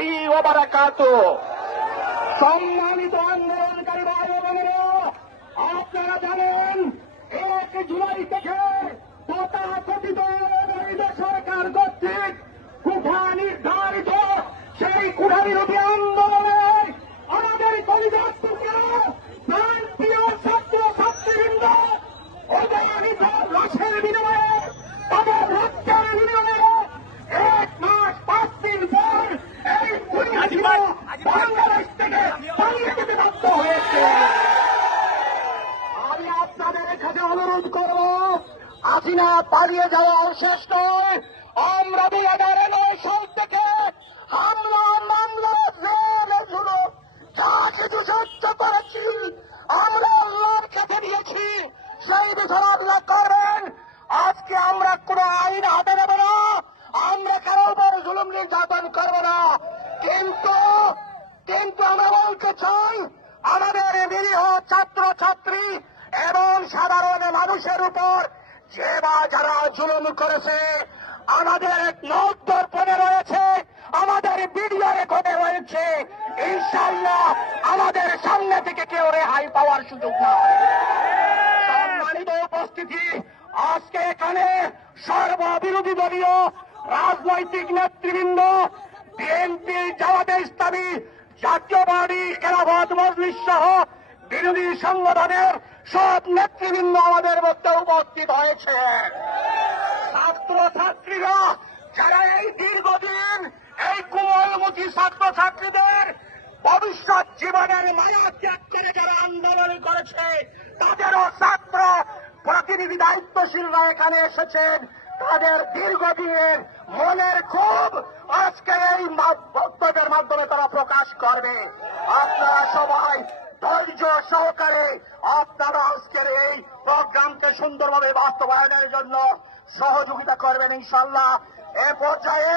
রহমাতুল্লাহি ওয়া বারাকাতুহু। সম্মানিত আন্দোলনকারী ভাই ও বোনেরা, আপনারা জানেন 1 জুলাই থেকে তথাকথিত সরকার কর্তৃক কুঠা নির্ধারিত সেই কুঠা বিরোধী আন্দোলনে আমাদের কলিজার টুকরা প্রান্তীয় ছাত্র ছাত্রীবৃন্দ অগণিত লাশের বিনিময়ে, তাদের রক্তের বিনিময়ে 1 মাস 5 দিন পর এই হাসিনা বাংলাদেশ থেকে পালিয়ে যেতে বাধ্য হয়েছে। আমি আপনাদের কাছে অনুরোধ করব, হাসিনা পালিয়ে যাওয়া শেষ নয়। আমরা 2009 সাল থেকে হামলা মামলা জেল জুলুম যা কিছু সহ্য করেছি, আমরা আল্লাহর কাছে দিয়েছি, সেই বিচার আল্লাহ করবেন। আজকে আমরা কোন আইন হাতে নেব না, আমরা কারো উপর জুলুম নির্যাতন করব না, কিন্তু আমরা বলতে চাই আমাদের নিরীহ ছাত্র ছাত্রী এবং সাধারণ মানুষের উপর যে বা যারা জুলুম করেছে, আমাদের নথদর্পণে রয়েছে, আমাদের ভিডিও রেকর্ডে রয়েছে। ইনশাআল্লাহ আমাদের সামনে থেকে কেউ রেহাই পাওয়ার সুযোগ নয়। সম্মানিত উপস্থিতি, আজকে এখানে সর্ববিরোধী দলীয় রাজনৈতিক নেতৃবৃন্দ, বিএনপি, জামাতে ইসলামী, জাতীয়বাদী খেলাফত মজলিস সহ বিরোধী সংগঠনের সব নেতৃবৃন্দ আমাদের মধ্যে উপস্থিত হয়েছে। ছাত্র ছাত্রীরা যারা এই দীর্ঘদিন এই কোমলমুখী ছাত্র ছাত্রীদের ভবিষ্যৎ জীবনের মায়া ত্যাগ করে যারা আন্দোলন করেছে, তাদেরও ছাত্র প্রতিনিধি দায়িত্বশীলরা এখানে এসেছেন। তাদের দীর্ঘদিনের মনের ক্ষোভ আজকে এই বক্তব্যের মাধ্যমে তারা প্রকাশ করবে। আপনারা সবাই ধৈর্য সহকারে আপনারা আজকের এই প্রোগ্রামকে সুন্দরভাবে বাস্তবায়নের জন্য সহযোগিতা করবেন ইনশাআল্লাহ। এ পর্যায়ে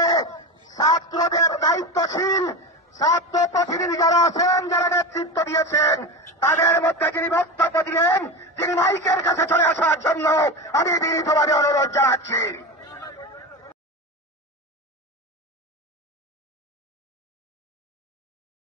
ছাত্রদের দায়িত্বশীল ছাত্র প্রতিনিধি যারা আছেন, যারা নেতৃত্ব দিয়েছেন, তাদের মধ্যে যিনি বক্তব্য দিলেন, তিনি মাইকের কাছে চলে আসার জন্য আমি বিনীতভাবে অনুরোধ জানাচ্ছি।